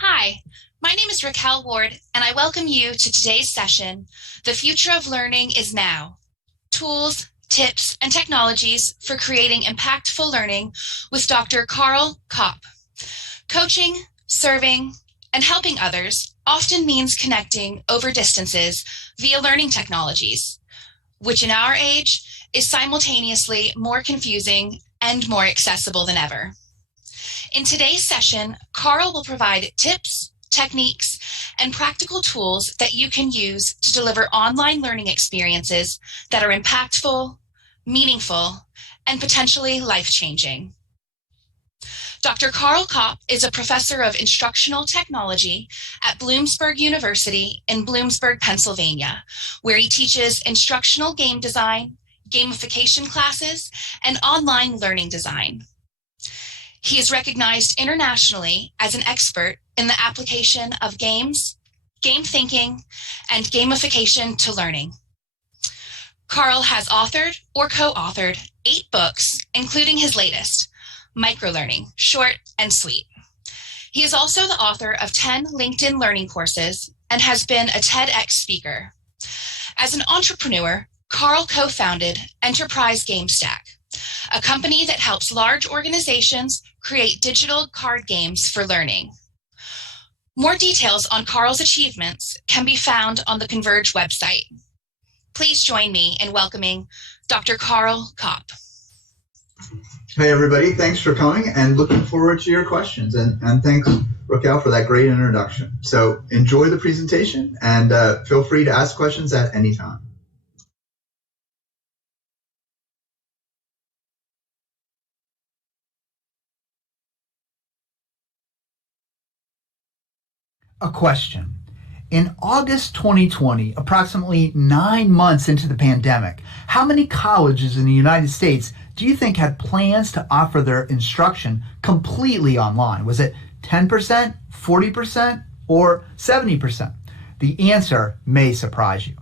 Hi, my name is Raquel Ward, and I welcome you to today's session, The Future of Learning is Now, Tools, Tips, and Technologies for Creating Impactful Learning with Dr. Carl Kopp. Coaching, serving, and helping others often means connecting over distances via learning technologies, which in our age is simultaneously more confusing and more accessible than ever. In today's session, Carl will provide tips, techniques, and practical tools that you can use to deliver online learning experiences that are impactful, meaningful, and potentially life-changing. Dr. Carl Kopp is a professor of instructional technology at Bloomsburg University in Bloomsburg, Pennsylvania, where he teaches instructional game design, gamification classes, and online learning design. He is recognized internationally as an expert in the application of games, game thinking, and gamification to learning. Carl has authored or co-authored 8 books, including his latest, Microlearning, Short and Sweet. He is also the author of 10 LinkedIn learning courses and has been a TEDx speaker. As an entrepreneur, Carl co-founded Enterprise GameStack, a company that helps large organizations create digital card games for learning. More details on Carl's achievements can be found on the Converge website. Please join me in welcoming Dr. Carl Kopp. Hey everybody, thanks for coming and looking forward to your questions. And thanks, Raquel, for that great introduction. So enjoy the presentation and feel free to ask questions at any time. A question. In August 2020, approximately 9 months into the pandemic, how many colleges in the United States do you think had plans to offer their instruction completely online? Was it 10%, 40%, or 70%? The answer may surprise you.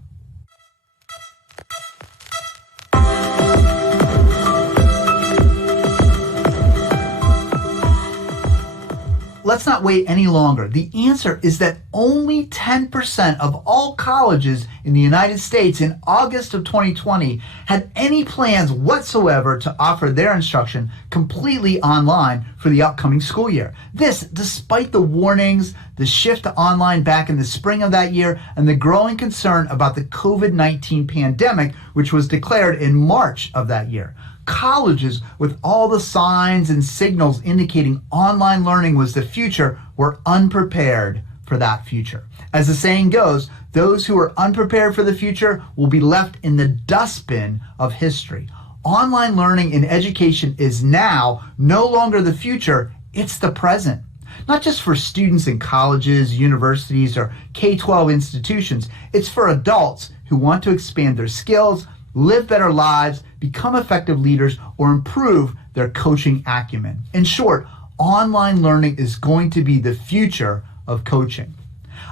Let's not wait any longer. The answer is that only 10% of all colleges in the United States in August of 2020 had any plans whatsoever to offer their instruction completely online for the upcoming school year. This, despite the warnings, the shift to online back in the spring of that year, and the growing concern about the COVID-19 pandemic, which was declared in March of that year. Colleges, with all the signs and signals indicating online learning was the future, were unprepared for that future. As the saying goes, those who are unprepared for the future will be left in the dustbin of history. Online learning in education is now no longer the future, it's the present. Not just for students in colleges, universities, or K-12 institutions, it's for adults who want to expand their skills, live better lives, become effective leaders, or improve their coaching acumen. In short, online learning is going to be the future of coaching.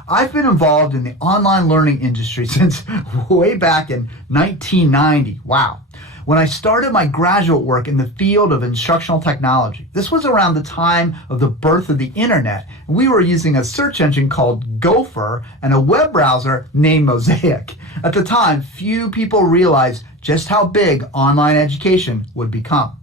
I've been involved in the online learning industry since way back in 1990. Wow. When I started my graduate work in the field of instructional technology. This was around the time of the birth of the internet. We were using a search engine called Gopher and a web browser named Mosaic. At the time, few people realized just how big online education would become.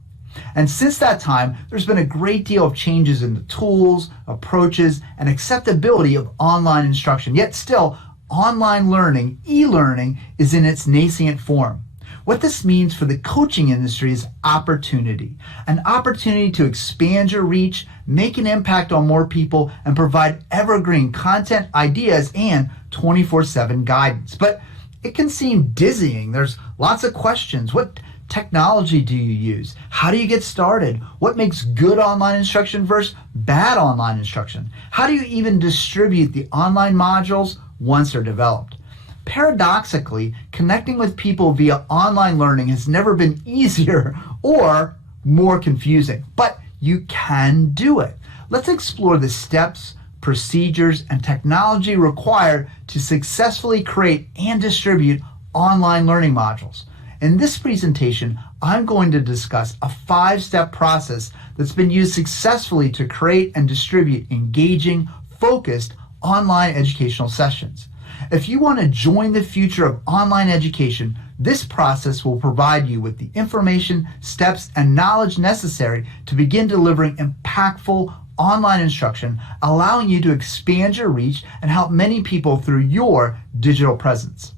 And since that time, there's been a great deal of changes in the tools, approaches, and acceptability of online instruction. Yet still, online learning, e-learning, is in its nascent form. What this means for the coaching industry is opportunity. An opportunity to expand your reach, make an impact on more people, and provide evergreen content, ideas, and 24/7 guidance. But it can seem dizzying. There's lots of questions. What technology do you use? How do you get started? What makes good online instruction versus bad online instruction? How do you even distribute the online modules once they're developed? Paradoxically, connecting with people via online learning has never been easier or more confusing, but you can do it. Let's explore the steps, procedures, and technology required to successfully create and distribute online learning modules. In this presentation, I'm going to discuss a 5-step process that's been used successfully to create and distribute engaging, focused online educational sessions. If you want to join the future of online education, this process will provide you with the information, steps, and knowledge necessary to begin delivering impactful online instruction, allowing you to expand your reach and help many people through your digital presence.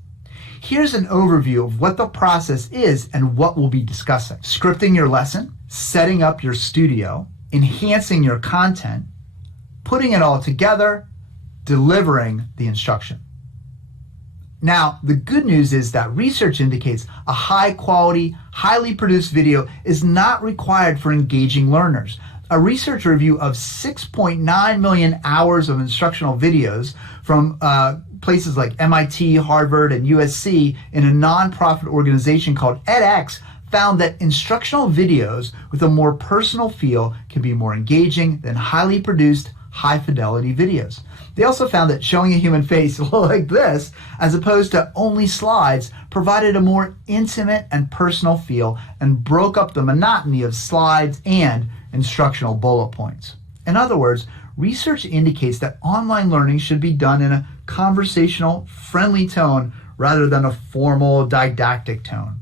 Here's an overview of what the process is and what we'll be discussing. Scripting your lesson, setting up your studio, enhancing your content, putting it all together, delivering the instruction. Now, the good news is that research indicates a high quality, highly produced video is not required for engaging learners. A research review of 6.9 million hours of instructional videos from places like MIT, Harvard, and USC in a nonprofit organization called edX found that instructional videos with a more personal feel can be more engaging than highly produced, high-fidelity videos. They also found that showing a human face like this, as opposed to only slides, provided a more intimate and personal feel and broke up the monotony of slides and instructional bullet points. In other words, research indicates that online learning should be done in a conversational, friendly tone rather than a formal, didactic tone.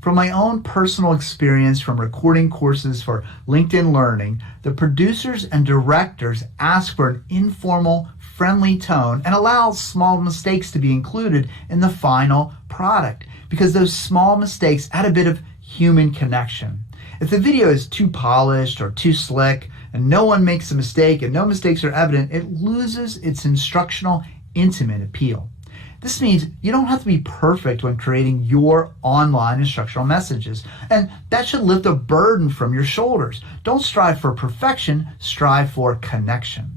From my own personal experience from recording courses for LinkedIn Learning, the producers and directors ask for an informal, friendly tone and allow small mistakes to be included in the final product because those small mistakes add a bit of human connection. If the video is too polished or too slick and no one makes a mistake and no mistakes are evident, it loses its instructional, intimate appeal. This means you don't have to be perfect when creating your online instructional messages, and that should lift a burden from your shoulders. Don't strive for perfection, strive for connection.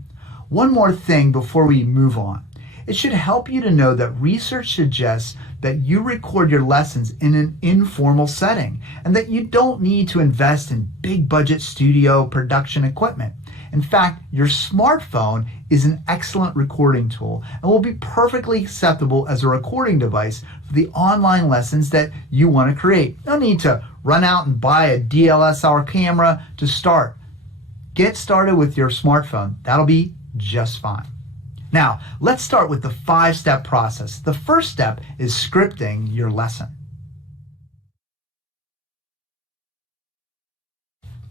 One more thing before we move on. It should help you to know that research suggests that you record your lessons in an informal setting and that you don't need to invest in big budget studio production equipment. In fact, your smartphone is an excellent recording tool and will be perfectly acceptable as a recording device for the online lessons that you want to create. No need to run out and buy a DSLR camera to start. Get started with your smartphone. That'll be just fine. Now, let's start with the 5-step process. The first step is scripting your lesson.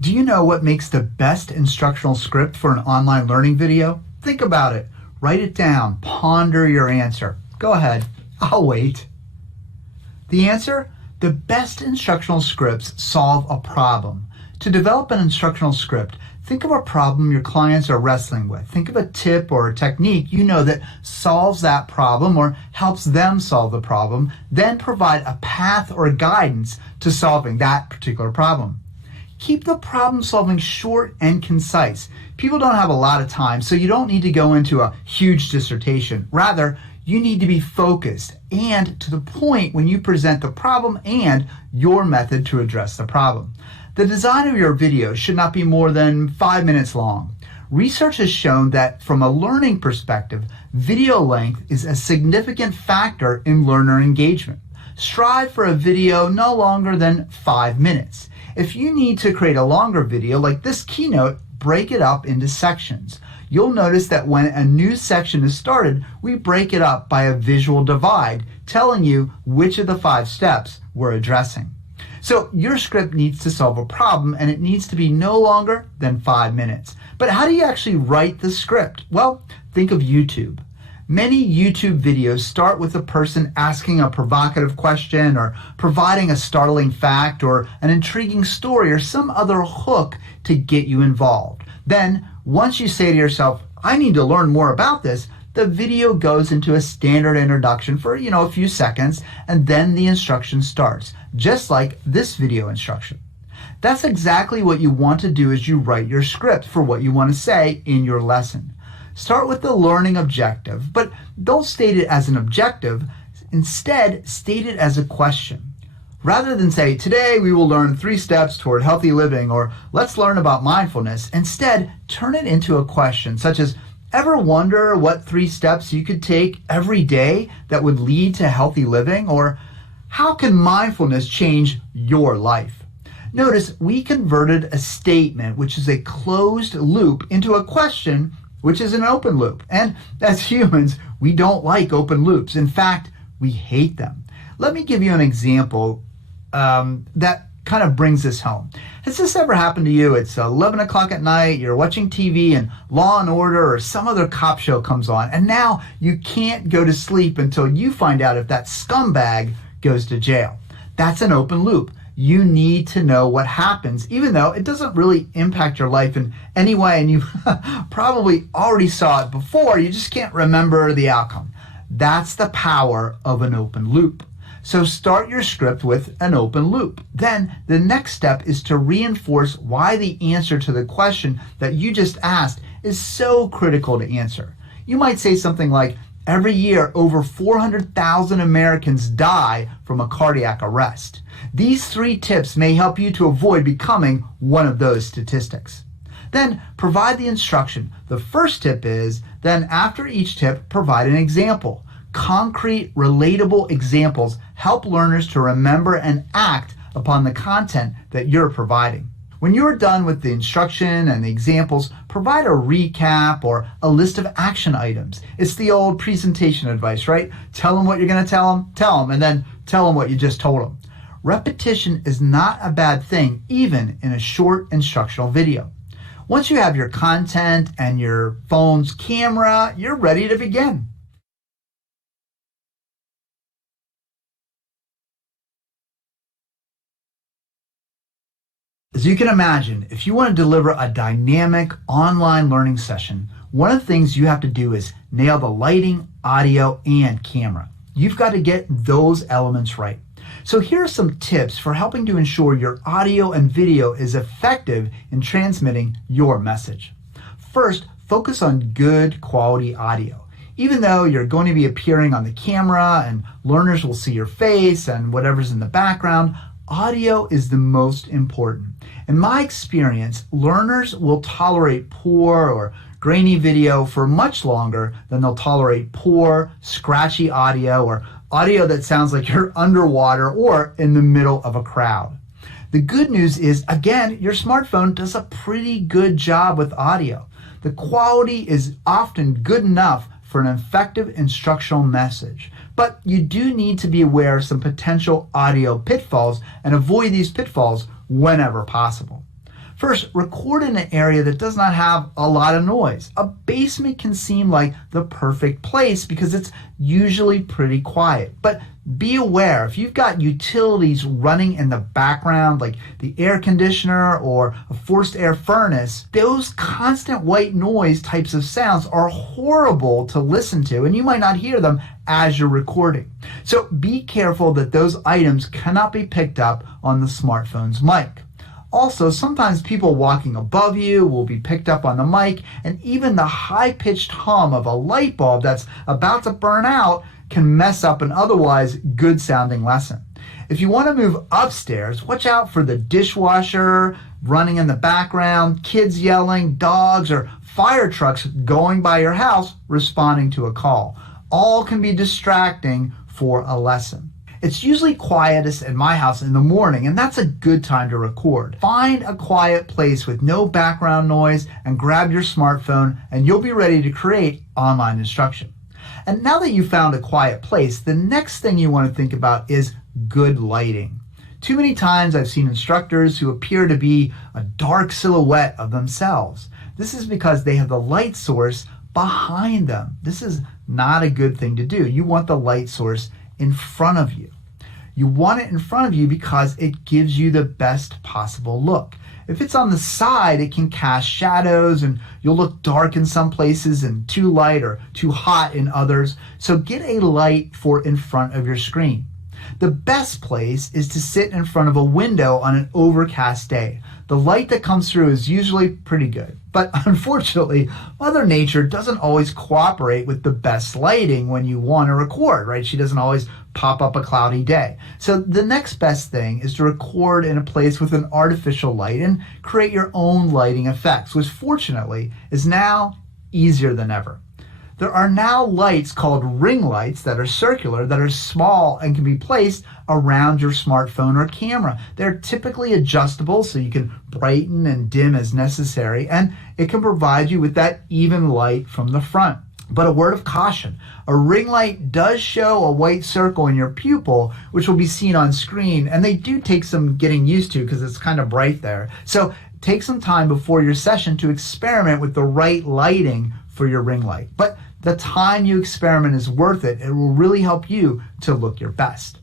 Do you know what makes the best instructional script for an online learning video? Think about it. Write it down. Ponder your answer. Go ahead. I'll wait. The answer? The best instructional scripts solve a problem. To develop an instructional script, think of a problem your clients are wrestling with. Think of a tip or a technique you know that solves that problem or helps them solve the problem. Then provide a path or guidance to solving that particular problem. Keep the problem solving short and concise. People don't have a lot of time, so you don't need to go into a huge dissertation. Rather, you need to be focused and to the point when you present the problem and your method to address the problem. The design of your video should not be more than 5 minutes long. Research has shown that from a learning perspective, video length is a significant factor in learner engagement. Strive for a video no longer than 5 minutes. If you need to create a longer video like this keynote, break it up into sections. You'll notice that when a new section is started, we break it up by a visual divide, telling you which of the 5 steps we're addressing. So your script needs to solve a problem and it needs to be no longer than 5 minutes. But how do you actually write the script? Well, think of YouTube. Many YouTube videos start with a person asking a provocative question or providing a startling fact or an intriguing story or some other hook to get you involved. Then, once you say to yourself, I need to learn more about this, the video goes into a standard introduction for, a few seconds, and then the instruction starts, just like this video instruction. That's exactly what you want to do as you write your script for what you want to say in your lesson. Start with the learning objective, but don't state it as an objective. Instead, state it as a question. Rather than say, today we will learn 3 steps toward healthy living, or let's learn about mindfulness, instead, turn it into a question, such as, ever wonder what 3 steps you could take every day that would lead to healthy living? Or how can mindfulness change your life? Notice we converted a statement, which is a closed loop, into a question which is an open loop. And as humans, we don't like open loops. In fact, we hate them. Let me give you an example that kind of brings this home. Has this ever happened to you? It's 11 o'clock at night, you're watching TV and Law and Order or some other cop show comes on, and now you can't go to sleep until you find out if that scumbag goes to jail. That's an open loop. You need to know what happens, even though it doesn't really impact your life in any way, and you probably already saw it before, you just can't remember the outcome. That's the power of an open loop. So start your script with an open loop. Then the next step is to reinforce why the answer to the question that you just asked is so critical to answer. You might say something like, every year over 400,000 Americans die from a cardiac arrest. These 3 tips may help you to avoid becoming one of those statistics. Then provide the instruction. The first tip is, then after each tip, provide an example. Concrete, relatable examples help learners to remember and act upon the content that you're providing. When you're done with the instruction and the examples, provide a recap or a list of action items. It's the old presentation advice, right? Tell them what you're going to tell them, and then tell them what you just told them. Repetition is not a bad thing, even in a short instructional video. Once you have your content and your phone's camera, you're ready to begin. As you can imagine, if you want to deliver a dynamic online learning session, one of the things you have to do is nail the lighting, audio, and camera. You've got to get those elements right. So here are some tips for helping to ensure your audio and video is effective in transmitting your message. First, focus on good quality audio. Even though you're going to be appearing on the camera and learners will see your face and whatever's in the background, audio is the most important. In my experience, learners will tolerate poor or grainy video for much longer than they'll tolerate poor, scratchy audio or audio that sounds like you're underwater or in the middle of a crowd. The good news is, again, your smartphone does a pretty good job with audio. The quality is often good enough for an effective instructional message. But you do need to be aware of some potential audio pitfalls and avoid these pitfalls whenever possible. First, record in an area that does not have a lot of noise. A basement can seem like the perfect place because it's usually pretty quiet. But be aware, if you've got utilities running in the background, like the air conditioner or a forced air furnace, those constant white noise types of sounds are horrible to listen to, and you might not hear them as you're recording. So be careful that those items cannot be picked up on the smartphone's mic. Also, sometimes people walking above you will be picked up on the mic, and even the high-pitched hum of a light bulb that's about to burn out can mess up an otherwise good-sounding lesson. If you want to move upstairs, watch out for the dishwasher running in the background, kids yelling, dogs, or fire trucks going by your house responding to a call. All can be distracting for a lesson. It's usually quietest at my house in the morning, and that's a good time to record. Find a quiet place with no background noise and grab your smartphone, and you'll be ready to create online instruction. And now that you've found a quiet place, the next thing you want to think about is good lighting. Too many times I've seen instructors who appear to be a dark silhouette of themselves. This is because they have the light source behind them. This is not a good thing to do. You want the light source in front of you. You want it in front of you because it gives you the best possible look. If it's on the side, it can cast shadows and you'll look dark in some places and too light or too hot in others. So get a light for in front of your screen. The best place is to sit in front of a window on an overcast day. The light that comes through is usually pretty good. But unfortunately, Mother Nature doesn't always cooperate with the best lighting when you want to record, right? She doesn't always pop up a cloudy day. So the next best thing is to record in a place with an artificial light and create your own lighting effects, which fortunately is now easier than ever. There are now lights called ring lights that are circular, that are small and can be placed around your smartphone or camera. They're typically adjustable so you can brighten and dim as necessary, and it can provide you with that even light from the front. But a word of caution, a ring light does show a white circle in your pupil, which will be seen on screen, and they do take some getting used to because it's kind of bright there. So take some time before your session to experiment with the right lighting for your ring light. But the time you experiment is worth it. It will really help you to look your best.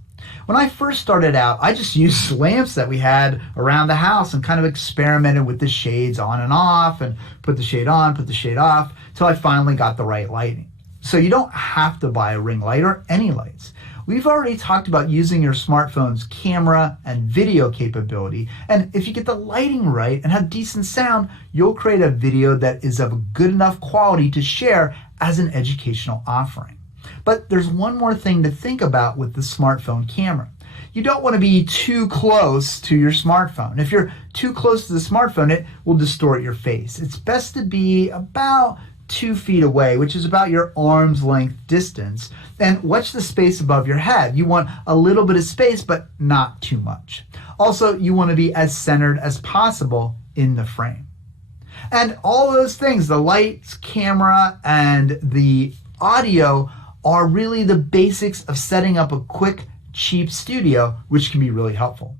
When I first started out, I just used lamps that we had around the house and kind of experimented with the shades on and off and put the shade on, put the shade off, till I finally got the right lighting. So you don't have to buy a ring light or any lights. We've already talked about using your smartphone's camera and video capability, and if you get the lighting right and have decent sound, you'll create a video that is of good enough quality to share as an educational offering. But there's one more thing to think about with the smartphone camera. You don't want to be too close to your smartphone. If you're too close to the smartphone, it will distort your face. It's best to be about 2 feet away, which is about your arm's length distance, and watch the space above your head. You want a little bit of space, but not too much. Also, you want to be as centered as possible in the frame. And all those things, the lights, camera, and the audio, are really the basics of setting up a quick, cheap studio, which can be really helpful.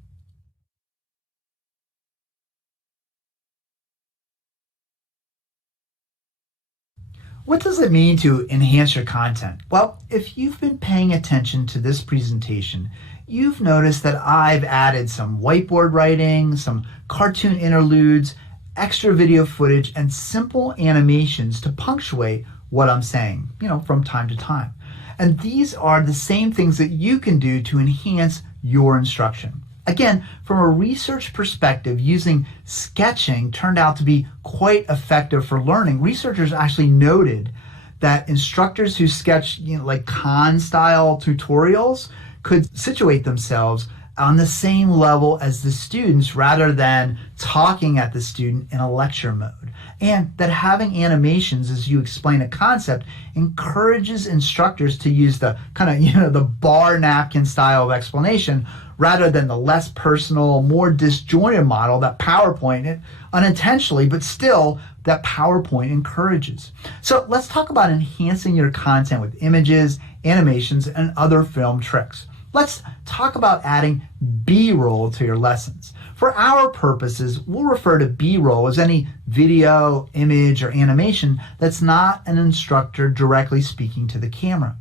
What does it mean to enhance your content? Well, if you've been paying attention to this presentation, you've noticed that I've added some whiteboard writing, some cartoon interludes, extra video footage, and simple animations to punctuate what I'm saying, from time to time. And these are the same things that you can do to enhance your instruction. Again, from a research perspective, using sketching turned out to be quite effective for learning. Researchers actually noted that instructors who sketched like Khan-style tutorials could situate themselves on the same level as the students rather than talking at the student in a lecture mode. And that having animations as you explain a concept encourages instructors to use the kind of, the bar napkin style of explanation rather than the less personal, more disjointed model that PowerPoint, unintentionally, but still, that PowerPoint encourages. So let's talk about enhancing your content with images, animations, and other film tricks. Let's talk about adding B-roll to your lessons. For our purposes, we'll refer to B-roll as any video, image, or animation that's not an instructor directly speaking to the camera.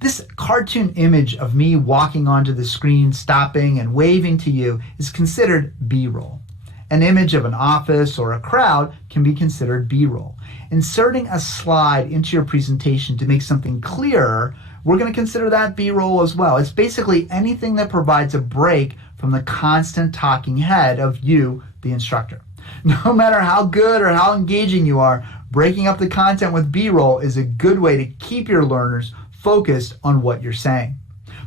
This cartoon image of me walking onto the screen, stopping and waving to you is considered B-roll. An image of an office or a crowd can be considered B-roll. Inserting a slide into your presentation to make something clearer, we're going to consider that B-roll as well. It's basically anything that provides a break from the constant talking head of you, the instructor. No matter how good or how engaging you are, breaking up the content with B-roll is a good way to keep your learners focused on what you're saying.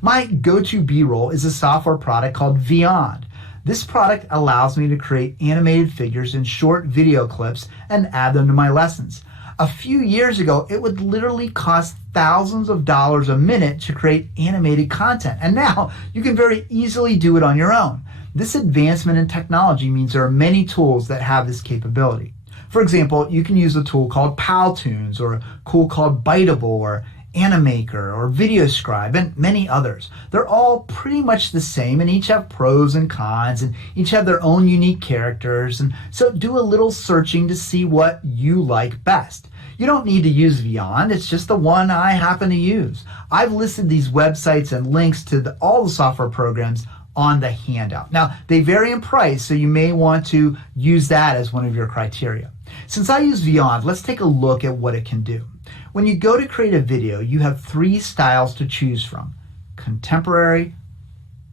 My go-to B-roll is a software product called Vyond. This product allows me to create animated figures in short video clips and add them to my lessons. A few years ago, it would literally cost thousands of dollars a minute to create animated content, and now you can very easily do it on your own. This advancement in technology means there are many tools that have this capability. For example, you can use a tool called Powtoons, or a tool called Biteable, or Animaker, or VideoScribe, and many others. They're all pretty much the same, and each have pros and cons, and each have their own unique characters, and so do a little searching to see what you like best. You don't need to use Vyond, it's just the one I happen to use. I've listed these websites and links to all the software programs on the handout. Now, they vary in price, so you may want to use that as one of your criteria. Since I use Vyond, let's take a look at what it can do. When you go to create a video, you have 3 styles to choose from: contemporary,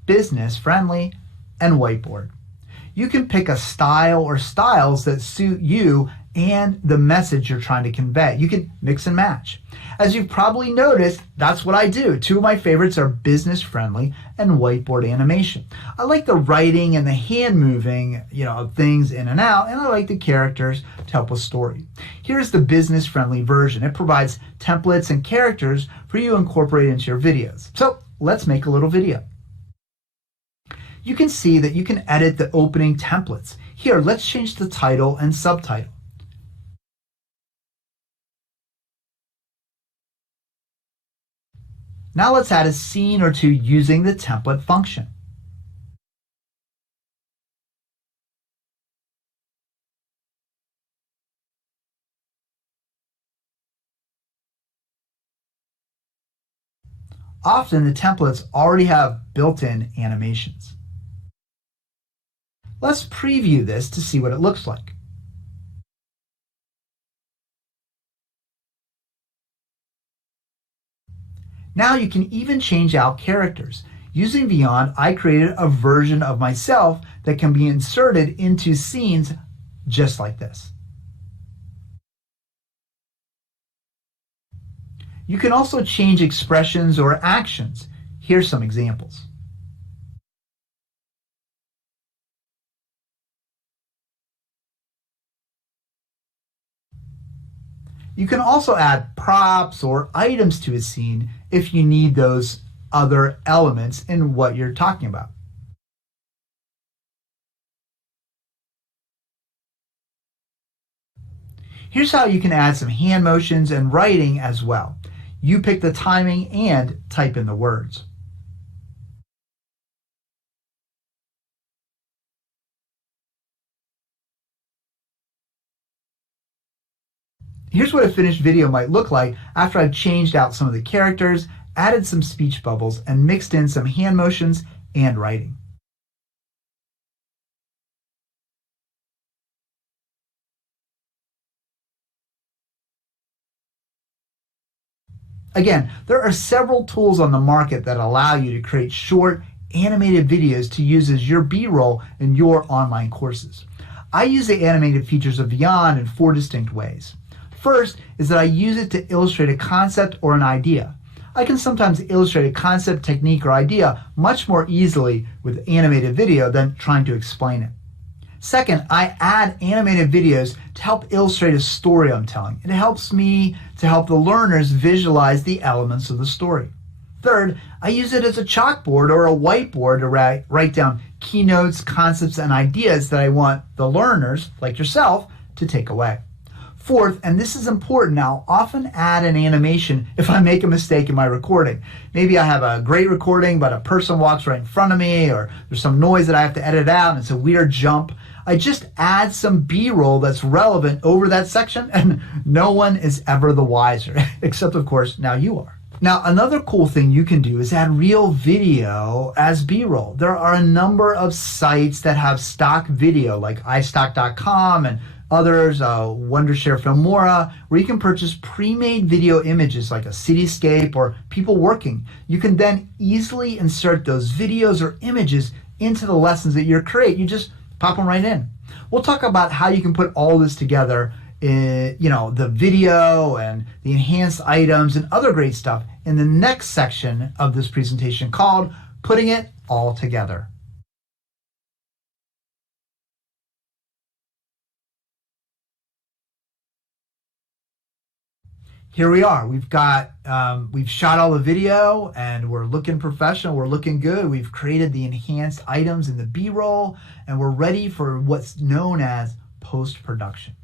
business friendly, and whiteboard. You can pick a style or styles that suit you and the message you're trying to convey. You can mix and match. As you've probably noticed, that's what I do. Two of my favorites are business friendly and whiteboard animation. I like the writing and the hand moving, of things in and out, and I like the characters to help with story. Here's the business friendly version. It provides templates and characters for you to incorporate into your videos. So let's make a little video. You can see that you can edit the opening templates. Here, let's change the title and subtitle. Now let's add a scene or two using the template function. Often the templates already have built-in animations. Let's preview this to see what it looks like. Now you can even change out characters. Using Beyond, I created a version of myself that can be inserted into scenes just like this. You can also change expressions or actions. Here's some examples. You can also add props or items to a scene if you need those other elements in what you're talking about. Here's how you can add some hand motions and writing as well. You pick the timing and type in the words. Here's what a finished video might look like after I've changed out some of the characters, added some speech bubbles, and mixed in some hand motions and writing. Again, there are several tools on the market that allow you to create short, animated videos to use as your B-roll in your online courses. I use the animated features of Beyond in 4 distinct ways. First is that I use it to illustrate a concept or an idea. I can sometimes illustrate a concept, technique, or idea much more easily with animated video than trying to explain it. Second, I add animated videos to help illustrate a story I'm telling. It helps me to help the learners visualize the elements of the story. Third, I use it as a chalkboard or a whiteboard to write down keynotes, concepts, and ideas that I want the learners, like yourself, to take away. Fourth, and this is important, I'll often add an animation if I make a mistake in my recording. Maybe I have a great recording, but a person walks right in front of me, or there's some noise that I have to edit out, and it's a weird jump. I just add some B-roll that's relevant over that section, and no one is ever the wiser, except of course now you are. Now, another cool thing you can do is add real video as B-roll. There are a number of sites that have stock video, like iStock.com and others, Wondershare Filmora, where you can purchase pre-made video images like a cityscape or people working. You can then easily insert those videos or images into the lessons that you create. You just pop them right in. We'll talk about how you can put all this together in, the video and the enhanced items and other great stuff in the next section of this presentation called Putting It All Together. Here we are. We've shot all the video and we're looking professional. We're looking good. We've created the enhanced items in the B-roll and we're ready for what's known as post-production.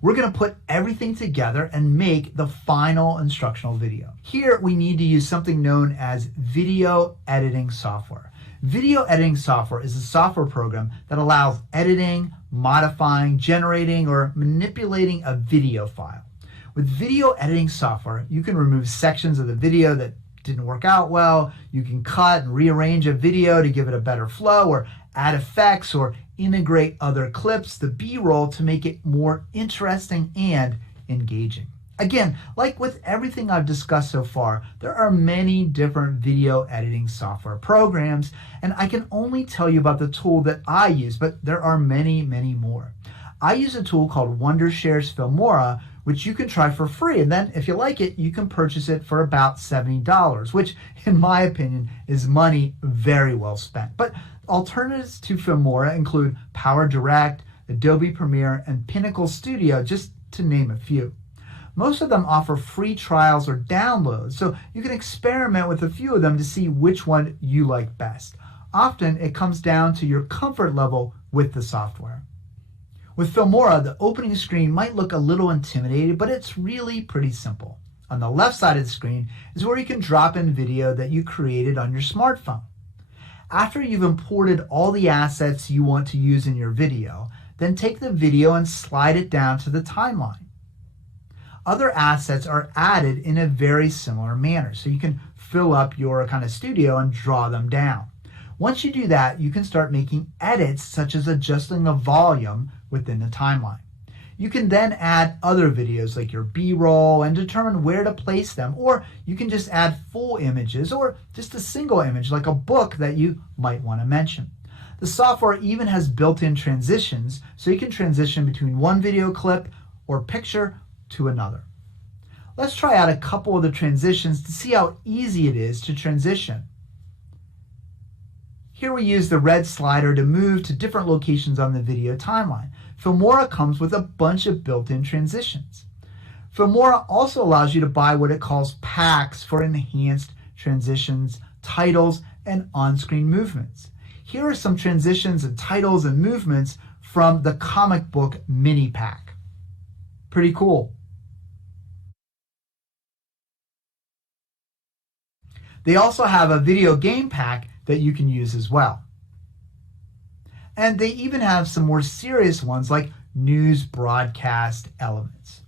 We're going to put everything together and make the final instructional video. Here we need to use something known as video editing software. Video editing software is a software program that allows editing, modifying, generating, or manipulating a video file. With video editing software, you can remove sections of the video that didn't work out well. You can cut and rearrange a video to give it a better flow, or add effects, or integrate other clips, the B-roll, to make it more interesting and engaging. Again, like with everything I've discussed so far, there are many different video editing software programs, and I can only tell you about the tool that I use, but there are many, many more. I use a tool called Wondershare's Filmora, which you can try for free, and then if you like it, you can purchase it for about $70, which in my opinion is money very well spent. But alternatives to Filmora include PowerDirect, Adobe Premiere, and Pinnacle Studio, just to name a few. Most of them offer free trials or downloads, so you can experiment with a few of them to see which one you like best. Often it comes down to your comfort level with the software. With Filmora, the opening screen might look a little intimidating, but it's really pretty simple. On the left side of the screen is where you can drop in video that you created on your smartphone. After you've imported all the assets you want to use in your video, then take the video and slide it down to the timeline. Other assets are added in a very similar manner, so you can fill up your kind of studio and draw them down. Once you do that, you can start making edits such as adjusting the volume within the timeline. You can then add other videos like your B-roll and determine where to place them, or you can just add full images or just a single image like a book that you might want to mention. The software even has built-in transitions, so you can transition between one video clip or picture to another. Let's try out a couple of the transitions to see how easy it is to transition. Here we use the red slider to move to different locations on the video timeline. Filmora comes with a bunch of built-in transitions. Filmora also allows you to buy what it calls packs for enhanced transitions, titles, and on-screen movements. Here are some transitions and titles and movements from the comic book mini pack. Pretty cool. They also have a video game pack that you can use as well. And they even have some more serious ones like news broadcast elements.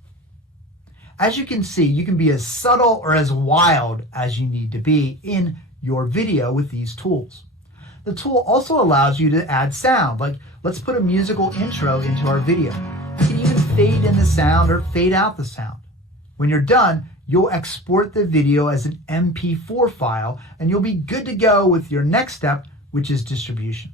As you can see, you can be as subtle or as wild as you need to be in your video with these tools. The tool also allows you to add sound, like let's put a musical intro into our video. You can even fade in the sound or fade out the sound. When you're done, you'll export the video as an MP4 file, and you'll be good to go with your next step, which is distribution.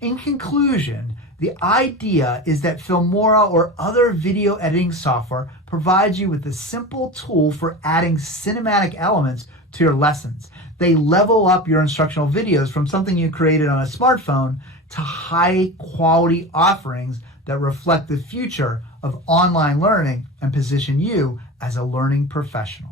In conclusion, the idea is that Filmora or other video editing software provides you with a simple tool for adding cinematic elements to your lessons. They level up your instructional videos from something you created on a smartphone to high quality offerings that reflect the future of online learning and position you as a learning professional.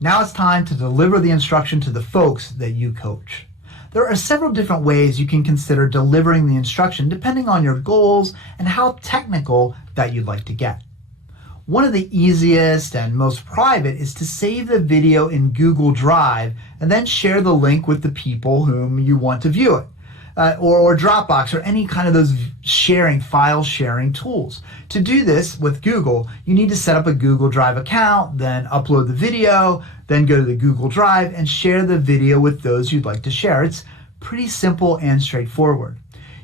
Now it's time to deliver the instruction to the folks that you coach. There are several different ways you can consider delivering the instruction depending on your goals and how technical that you'd like to get. One of the easiest and most private is to save the video in Google Drive and then share the link with the people whom you want to view it. Or Dropbox or any kind of those file sharing tools. To do this with Google, you need to set up a Google Drive account, then upload the video, then go to the Google Drive and share the video with those you'd like to share. It's pretty simple and straightforward.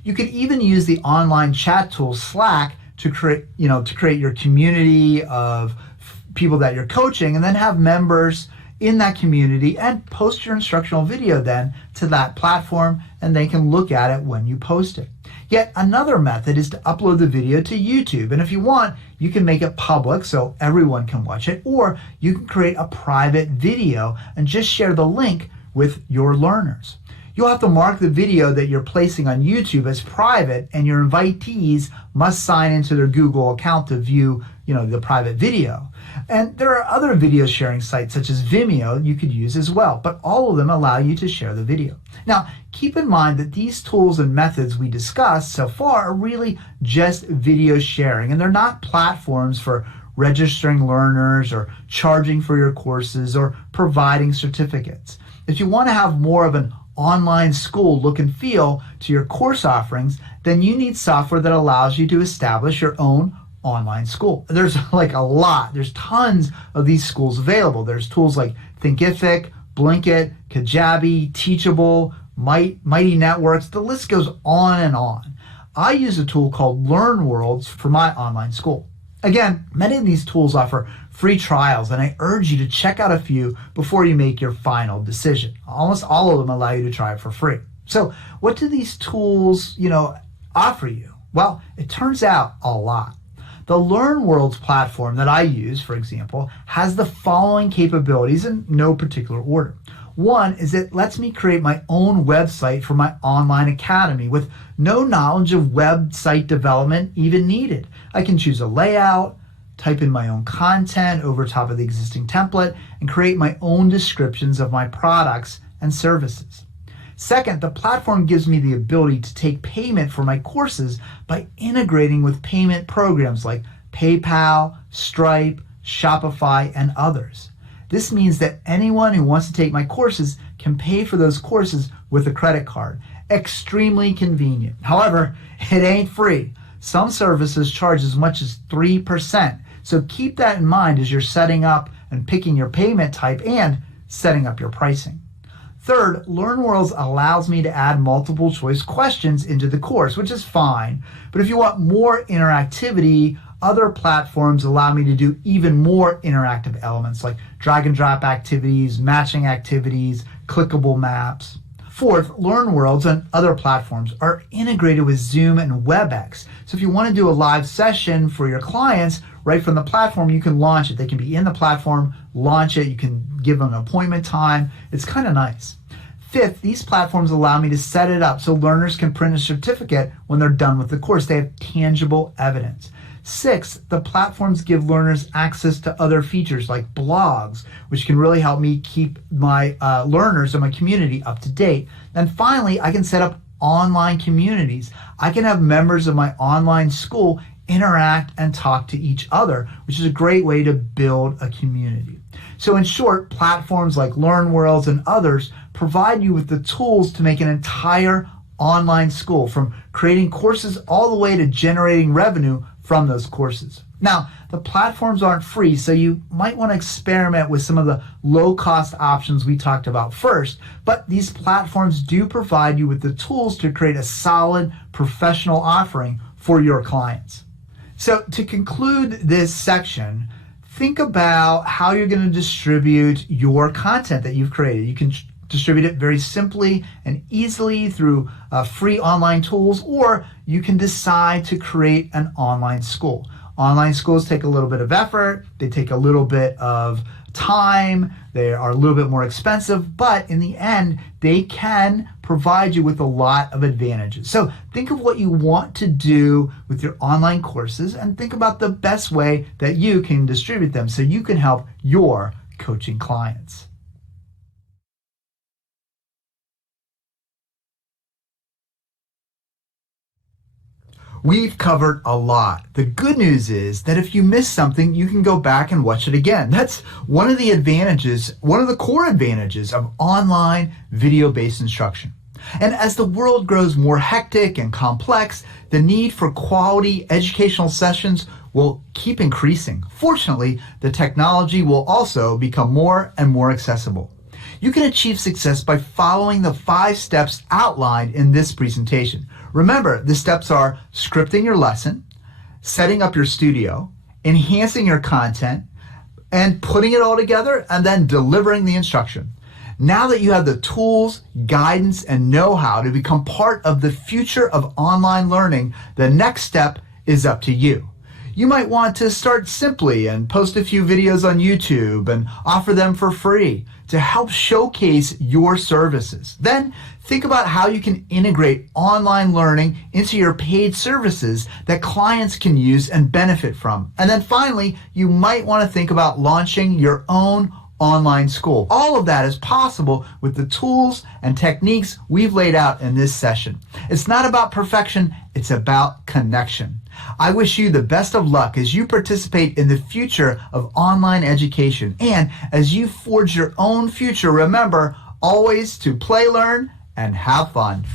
You can even use the online chat tool Slack to create your community of people that you're coaching, and then have members in that community and post your instructional video then to that platform, and they can look at it when you post it. Yet another method is to upload the video to YouTube, and if you want, you can make it public so everyone can watch it, or you can create a private video and just share the link with your learners. You'll have to mark the video that you're placing on YouTube as private, and your invitees must sign into their Google account to view, the private video. And there are other video sharing sites such as Vimeo you could use as well, but all of them allow you to share the video. Now, keep in mind that these tools and methods we discussed so far are really just video sharing, and they're not platforms for registering learners or charging for your courses or providing certificates. If you want to have more of an online school look and feel to your course offerings, then you need software that allows you to establish your own online school. There's there's tons of these schools available. There's tools like Thinkific, Blinkit, Kajabi, Teachable, Mighty Networks. The list goes on and on. I use a tool called Learn Worlds for my online school. Again, many of these tools offer free trials, and I urge you to check out a few before you make your final decision. Almost all of them allow you to try it for free. So what do these tools, offer you? Well, it turns out a lot. The Learn Worlds platform that I use, for example, has the following capabilities in no particular order. One is it lets me create my own website for my online academy with no knowledge of website development even needed. I can choose a layout, type in my own content over top of the existing template, and create my own descriptions of my products and services. Second, the platform gives me the ability to take payment for my courses by integrating with payment programs like PayPal, Stripe, Shopify, and others. This means that anyone who wants to take my courses can pay for those courses with a credit card. Extremely convenient. However, it ain't free. Some services charge as much as 3%. So keep that in mind as you're setting up and picking your payment type and setting up your pricing. Third, LearnWorlds allows me to add multiple choice questions into the course, which is fine. But if you want more interactivity, other platforms allow me to do even more interactive elements like drag and drop activities, matching activities, clickable maps. Fourth, LearnWorlds and other platforms are integrated with Zoom and WebEx. So if you want to do a live session for your clients right from the platform, you can launch it. They can be in the platform, launch it. You can give them an appointment time. It's kind of nice. Fifth, these platforms allow me to set it up so learners can print a certificate when they're done with the course. They have tangible evidence. Sixth, the platforms give learners access to other features like blogs, which can really help me keep my learners and my community up to date. And finally, I can set up online communities. I can have members of my online school interact and talk to each other, which is a great way to build a community. So in short, platforms like LearnWorlds and others provide you with the tools to make an entire online school, from creating courses all the way to generating revenue from those courses. Now, the platforms aren't free, so you might want to experiment with some of the low-cost options we talked about first, but these platforms do provide you with the tools to create a solid professional offering for your clients. So to conclude this section, think about how you're going to distribute your content that you've created. You can distribute it very simply and easily through free online tools, or you can decide to create an online school. Online schools take a little bit of effort, they take a little bit of time, they are a little bit more expensive, but in the end, they can provide you with a lot of advantages. So think of what you want to do with your online courses and think about the best way that you can distribute them so you can help your coaching clients. We've covered a lot. The good news is that if you miss something, you can go back and watch it again. That's one of the advantages, one of the core advantages of online video-based instruction. And as the world grows more hectic and complex, the need for quality educational sessions will keep increasing. Fortunately, the technology will also become more and more accessible. You can achieve success by following the 5 steps outlined in this presentation. Remember, the steps are scripting your lesson, setting up your studio, enhancing your content, and putting it all together, and then delivering the instruction. Now that you have the tools, guidance, and know-how to become part of the future of online learning, the next step is up to you. You might want to start simply and post a few videos on YouTube and offer them for free to help showcase your services. Then think about how you can integrate online learning into your paid services that clients can use and benefit from. And then finally, you might want to think about launching your own online school. All of that is possible with the tools and techniques we've laid out in this session. It's not about perfection, it's about connection. I wish you the best of luck as you participate in the future of online education. And as you forge your own future, remember always to play, learn, and have fun.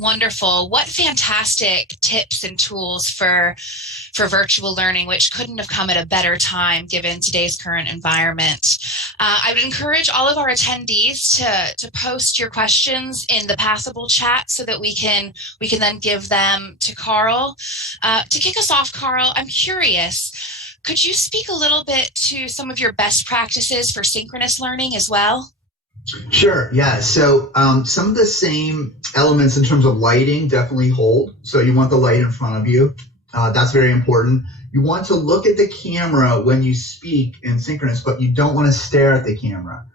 Wonderful. What fantastic tips and tools for virtual learning, which couldn't have come at a better time given today's current environment. I would encourage all of our attendees to post your questions in the Passable chat so that we can then give them to Carl. To kick us off, Carl, I'm curious, could you speak a little bit to some of your best practices for synchronous learning as well? Sure. Yeah. So some of the same elements in terms of lighting definitely hold. So you want the light in front of you. That's very important. You want to look at the camera when you speak in synchronous, but you don't want to stare at the camera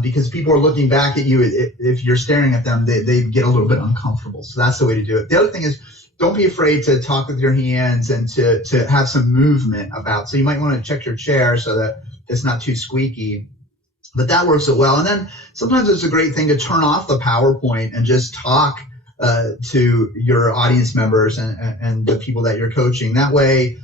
because people are looking back at you. If you're staring at them, they get a little bit uncomfortable. So that's the way to do it. The other thing is, don't be afraid to talk with your hands and to have some movement about. So you might want to check your chair so that it's not too squeaky. But that works so well. And then sometimes it's a great thing to turn off the PowerPoint and just talk to your audience members and the people that you're coaching. That way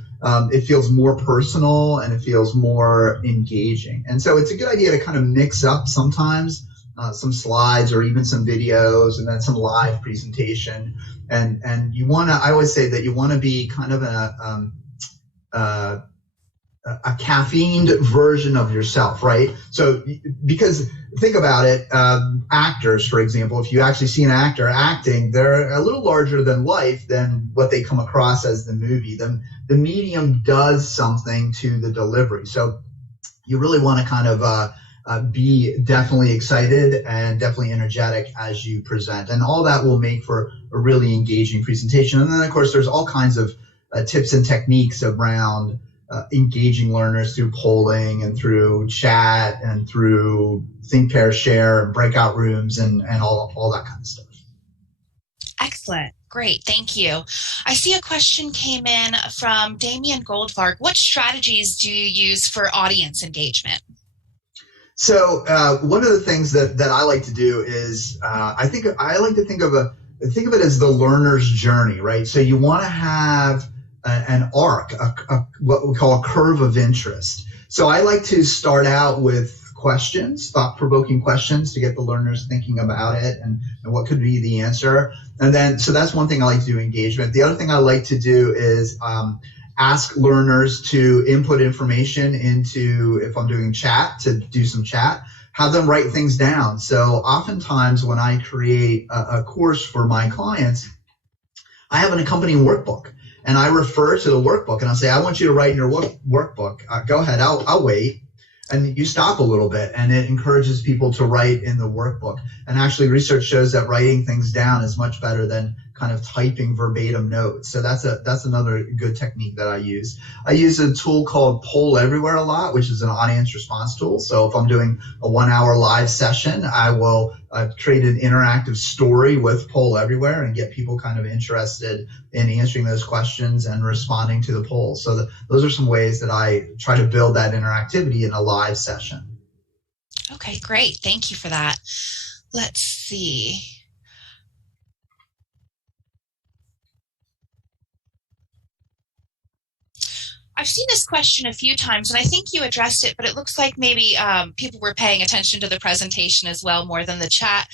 it feels more personal and it feels more engaging. And so it's a good idea to kind of mix up sometimes some slides or even some videos and then some live presentation. And you want to, I always say that you want to be kind of a caffeined version of yourself, right? So, because think about it, actors, for example, if you actually see an actor acting, they're a little larger than life than what they come across as the movie. The medium does something to the delivery. So you really want to kind of be definitely excited and definitely energetic as you present. And all that will make for a really engaging presentation. And then, of course, there's all kinds of tips and techniques around engaging learners through polling and through chat and through think, pair, share and breakout rooms and all that kind of stuff. Excellent. Great. Thank you. I see a question came in from Damian Goldvarg. What strategies do you use for audience engagement? So one of the things that I like to do is I like to think of it as the learner's journey, right? So you want to have an arc, what we call a curve of interest. So I like to start out with questions, thought-provoking questions to get the learners thinking about it and what could be the answer. And then, so that's one thing I like to do, engagement. The other thing I like to do is ask learners to input information into, if I'm doing chat, to do some chat, have them write things down. So oftentimes when I create a course for my clients, I have an accompanying workbook. And I refer to the workbook and I'll say, I want you to write in your workbook. Go ahead, I'll wait. And you stop a little bit and it encourages people to write in the workbook. And actually research shows that writing things down is much better than kind of typing verbatim notes. So that's another good technique that I use. I use a tool called Poll Everywhere a lot, which is an audience response tool. So if I'm doing a 1 hour live session, I will create an interactive story with Poll Everywhere and get people kind of interested in answering those questions and responding to the poll. So those are some ways that I try to build that interactivity in a live session. Okay, great. Thank you for that. Let's see. I've seen this question a few times, and I think you addressed it, but it looks like maybe people were paying attention to the presentation as well, more than the chat.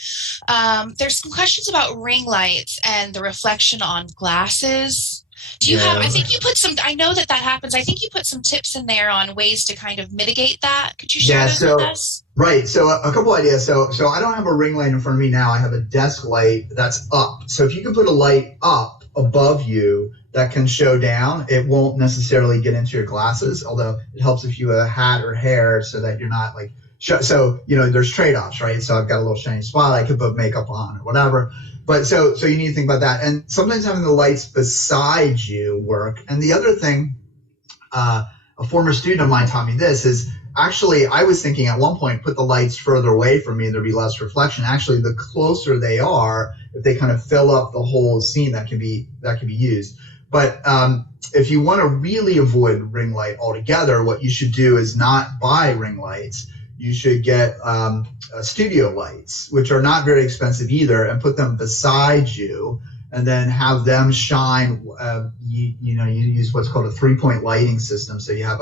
There's some questions about ring lights and the reflection on glasses. Do you have, I think you put some, I know that happens. I think you put some tips in there on ways to kind of mitigate that. Could you share those with us? Right. So a couple ideas. So I don't have a ring light in front of me now. I have a desk light that's up. So if you can put a light up above you that can show down, it won't necessarily get into your glasses, although it helps if you have a hat or hair so that you're not like, so, you know, there's trade-offs, right? So I've got a little shiny spot, I could put makeup on or whatever. But so you need to think about that. And sometimes having the lights beside you work. And the other thing, a former student of mine taught me this, is actually I was thinking at one point, put the lights further away from me, there'd be less reflection. Actually, the closer they are, if they kind of fill up the whole scene, that can be used. But if you want to really avoid ring light altogether, what you should do is not buy ring lights. You should get studio lights, which are not very expensive either, and put them beside you, and then have them shine. You use what's called a 3-point lighting system. So you have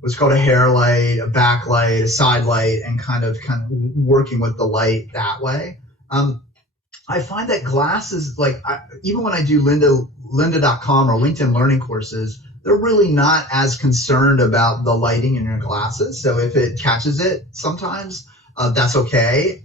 what's called a hair light, a backlight, a side light, and kind of working with the light that way. I find that glasses, even when I do lynda.com or LinkedIn learning courses, they're really not as concerned about the lighting in your glasses. So if it catches it sometimes, that's okay.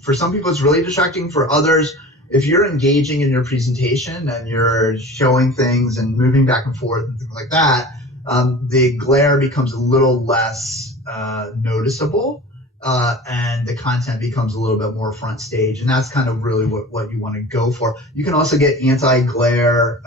For some people, it's really distracting. For others, if you're engaging in your presentation and you're showing things and moving back and forth and things like that, the glare becomes a little less noticeable. And the content becomes a little bit more front stage. And that's kind of really what you want to go for. You can also get anti-glare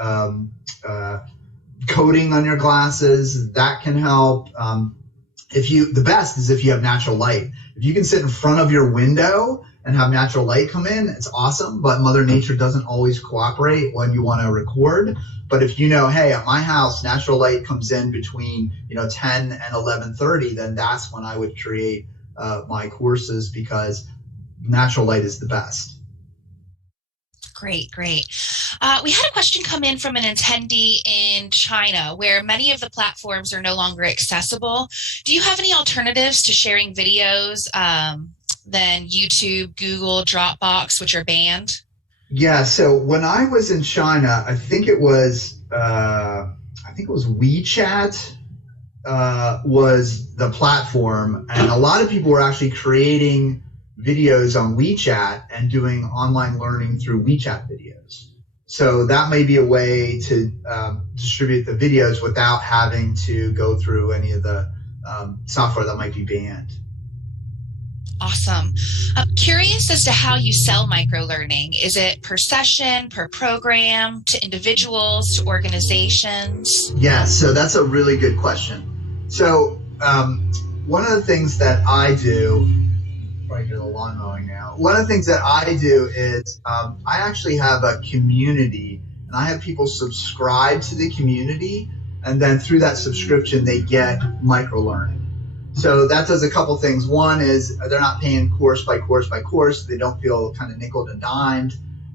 coating on your glasses. That can help. The best is if you have natural light. If you can sit in front of your window and have natural light come in, it's awesome. But Mother Nature doesn't always cooperate when you want to record. But if you know, hey, at my house, natural light comes in between 10 and 11:30, then that's when I would create my courses, because natural light is the best. Great. We had a question come in from an attendee in China where many of the platforms are no longer accessible. Do you have any alternatives to sharing videos than YouTube, Google, Dropbox, which are banned? Yeah. So when I was in China, I think it was WeChat. Was the platform, and a lot of people were actually creating videos on WeChat and doing online learning through WeChat videos. So that may be a way to distribute the videos without having to go through any of the software that might be banned. Awesome. I'm curious as to how you sell microlearning. Is it per session, per program, to individuals, to organizations? Yeah, so that's a really good question. So one of the things that I do, probably hear the lawn mowing now. One of the things that I do is I actually have a community, and I have people subscribe to the community, and then through that subscription, they get microlearning. So that does a couple things. One is they're not paying course by course by course. They don't feel kind of nickeled and dimed.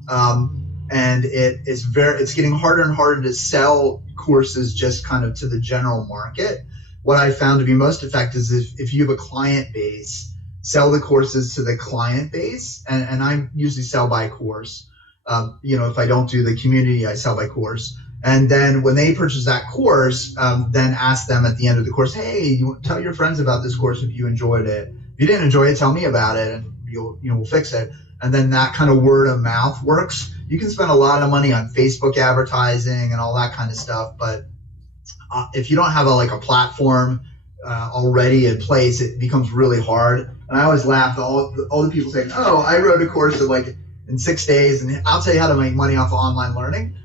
And it's getting harder and harder to sell courses just kind of to the general market. What I found to be most effective is if you have a client base, sell the courses to the client base. And I usually sell by course. If I don't do the community, I sell by course. And then when they purchase that course, then ask them at the end of the course, hey, tell your friends about this course if you enjoyed it. If you didn't enjoy it, tell me about it, and we'll fix it. And then that kind of word of mouth works. You can spend a lot of money on Facebook advertising and all that kind of stuff, but if you don't have a platform already in place, it becomes really hard. And I always laugh at all the people saying, oh, I wrote a course in 6 days, and I'll tell you how to make money off of online learning.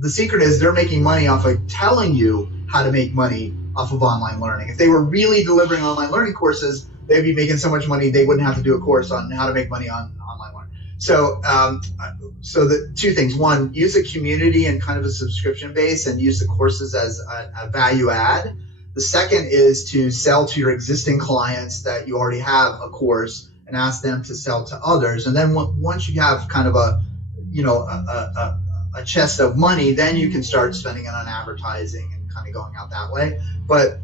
The secret is they're making money off of telling you how to make money off of online learning. If they were really delivering online learning courses, they'd be making so much money they wouldn't have to do a course on how to make money on online learning. So the two things. One, use a community and kind of a subscription base and use the courses as a value add. The second is to sell to your existing clients that you already have a course and ask them to sell to others. And then once you have kind of a chest of money, then you can start spending it on advertising and kind of going out that way. But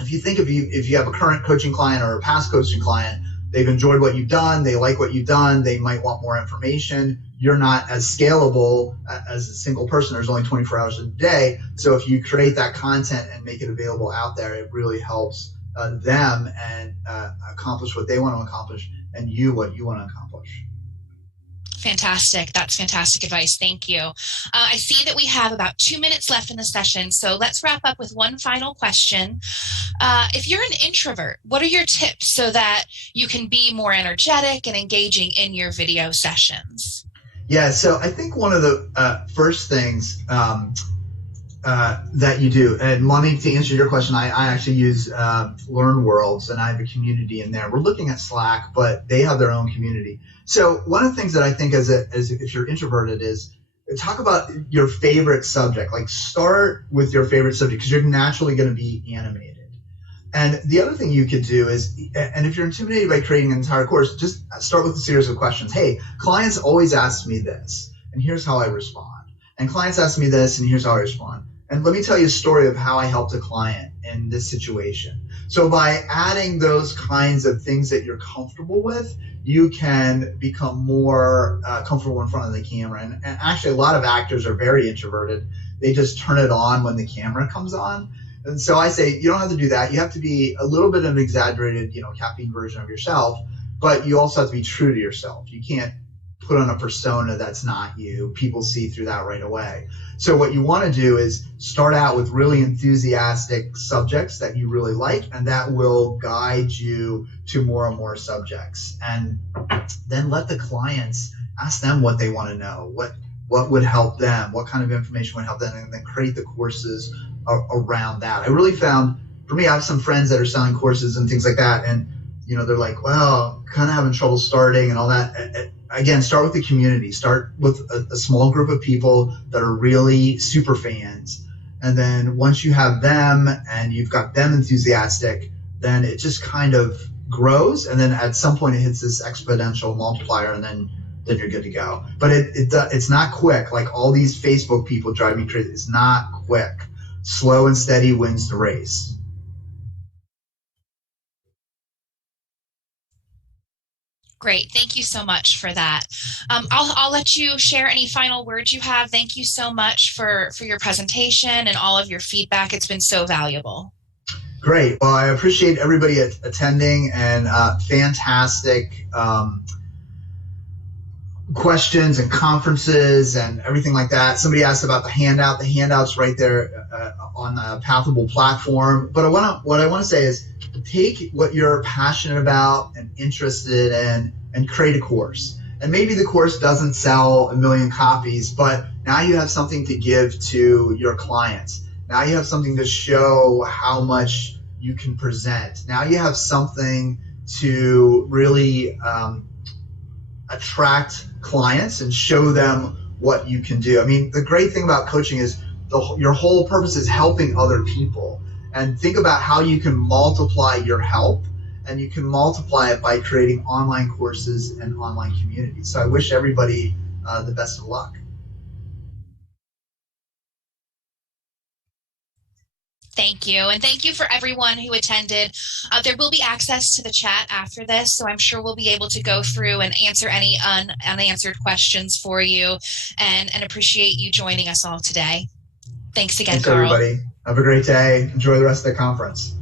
if you think if you have a current coaching client or a past coaching client, they've enjoyed what you've done, they like what you've done, they might want more information. You're not as scalable as a single person. There's only 24 hours a day. So if you create that content and make it available out there, it really helps them and accomplish what they want to accomplish, and you what you want to accomplish. Fantastic. That's fantastic advice. Thank you. I see that we have about 2 minutes left in the session, so let's wrap up with one final question. If you're an introvert, what are your tips so that you can be more energetic and engaging in your video sessions? Yeah, so I think one of the first things that you do, and Monique, to answer your question, I actually use Learn Worlds, and I have a community in there. We're looking at Slack, but they have their own community. So one of the things that I think as if you're introverted is talk about your favorite subject. Start with your favorite subject because you're naturally going to be animated. And the other thing you could do is, and if you're intimidated by creating an entire course, just start with a series of questions. Hey, clients always ask me this, and here's how I respond. And clients ask me this, and here's how I respond. And let me tell you a story of how I helped a client in this situation. So by adding those kinds of things that you're comfortable with, you can become more comfortable in front of the camera. And actually, a lot of actors are very introverted. They just turn it on when the camera comes on. And so I say, you don't have to do that. You have to be a little bit of an exaggerated, caffeine version of yourself, but you also have to be true to yourself. You can't put on a persona that's not you. People see through that right away. So what you want to do is start out with really enthusiastic subjects that you really like, and that will guide you to more and more subjects. And then let the clients ask them what they want to know, what would help them, what kind of information would help them, and then create the courses around that. I really found, for me, I have some friends that are selling courses and things like that, and they're like, well, kind of having trouble starting and all that. Again, start with the community. Start with a small group of people that are really super fans. And then once you have them and you've got them enthusiastic, then it just kind of grows. And then at some point it hits this exponential multiplier, and then you're good to go. But it's not quick. Like all these Facebook people drive me crazy. It's not quick. Slow and steady wins the race. Great. Thank you so much for that. I'll let you share any final words you have. Thank you so much for your presentation and all of your feedback. It's been so valuable. Great. Well, I appreciate everybody attending, and fantastic questions and conferences and everything like that. Somebody asked about the handout. The handout's right there on the Pathable platform. But what I want to say is, take what you're passionate about and interested in and create a course. And maybe the course doesn't sell 1 million copies, but now you have something to give to your clients. Now you have something to show how much you can present. Now you have something to really attract clients and show them what you can do. I mean, the great thing about coaching is your whole purpose is helping other people. And think about how you can multiply your help, and you can multiply it by creating online courses and online communities. So I wish everybody the best of luck. Thank you. And thank you for everyone who attended. There will be access to the chat after this, so I'm sure we'll be able to go through and answer any unanswered questions for you, and appreciate you joining us all today. Thanks again, Thanks, Carl. everybody. Have a great day. Enjoy the rest of the conference.